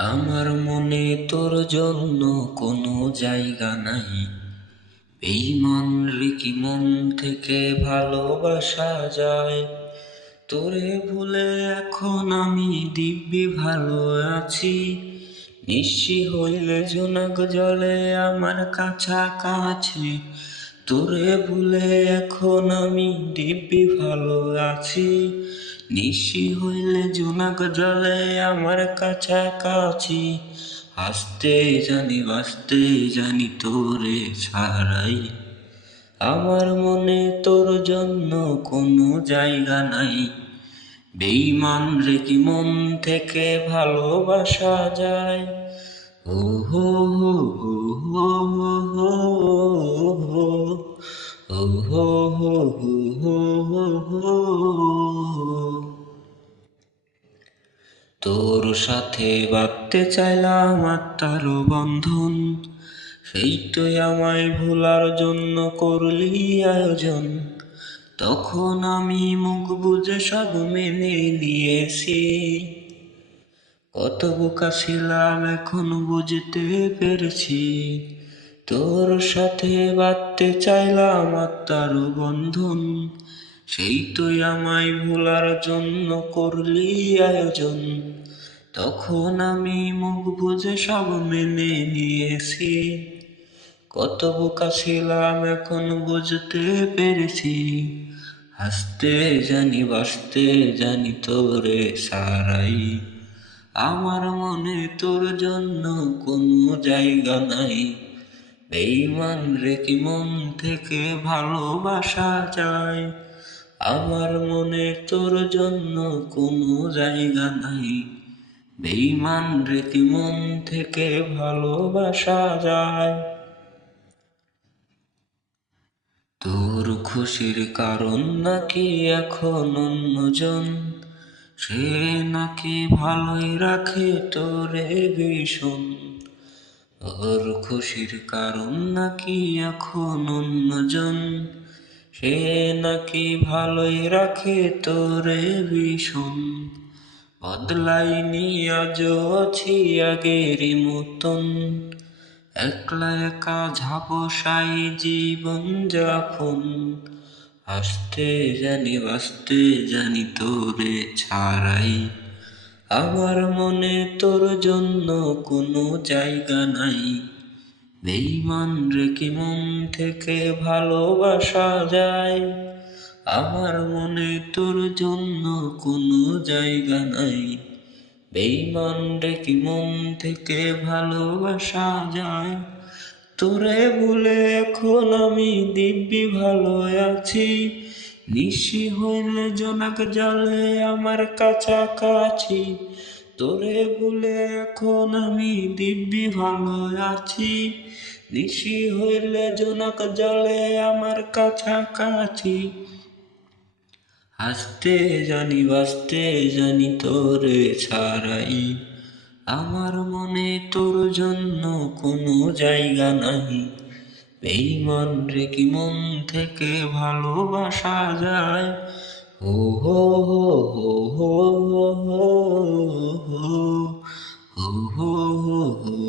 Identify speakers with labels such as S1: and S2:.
S1: আমার মনে তোর জন্য কোনো জায়গা নাই। বেইমান রেখি মন থেকে ভালোবাসা যায়। তোরে ভুলে এখন আমি দিব্যি ভালো আছি। নিশি হইলে জোনাক জলে আমার কাছাকাছি। তোরে ভুলে এখন আমি দিব্যি ভালো আছি। নিশি হইলে জোনাক জলে আমার কাছাকাছি। আসতে জানি বাঁচতে জানি তোরে ছাড়াই। আমার মনে তোর জন্য কোনো জায়গা নাই। বেইমান রেখি মন থেকে ভালোবাসা যায়? ও হো হো হো হো হো তোর সাথে বাঁধতে চাইলাম আত্মার বন্ধন সেই তুই আমায় ভোলার জন্য করলি আয়োজন। তখন আমি মুখ বুঝে সব মেনে নিয়েছি। কত বোকা ছিলাম, এখন বুঝতে পেরেছি। তোর সাথে বাঁধতে চাইলাম আত্মার বন্ধন। সেই তুই আমায় ভোলার জন্য করলি আয়োজন। তখন আমি মুখ বুঝে সব মেনে নিয়েছি। কত বোকা ছিলাম, এখন বুঝতে পেরেছি। হাসতে জানি, বাসতে জানি তোরে সারাই। আমার মনে তোর জন্য কোনো জায়গা নাই। বেইমান রেখে মন থেকে ভালোবাসা যায়? আমার মনে তোর জন্য কোনো জায়গা নাই। বেইমান রেখে মন থেকে ভালোবাসা যায়? তোর খুশির কারণ নাকি এখন অন্যজন? সে নাকি ভালোই রাখে তোরে ভীষণ। তোর খুশির কারণ নাকি এখন অন্যজন? সে নাকি ভালোই রাখে তোরে ভীষণ। বদলাইনি আজ আছি আগেরই মতন। একলা একা ঝাপসাই জীবন যাপন। আসতে জানি, বাঁচতে জানি তোরে ছাড়াই। আমার মনে তোর জন্য কোনো জায়গা নাই। বেইমান রেখে মন থেকে ভালোবাসা যায়। আমার মনে তোর জন্য কোনো জায়গা নাই। বেইমান রেখে মন থেকে ভালোবাসা যায়। তোরে বলে এখন আমি দিব্যি ভালো আছি। নিশি হইলে জনক জলে আমার কাছাকাছি। তোরে বলে এখন আমি দিব্যি ভালো আছি। নিশি হইলে জনক জলে আমার কাছাকাছি। হাসতে জানি বাঁচতে জানি তোরে ছাড়াই। আমার মনে তোর জন্য কোনো জায়গা নাই। বেইমান কি মন থেকে ভালোবাসা যায় হো হো হো হো হো হো হো হো হো হো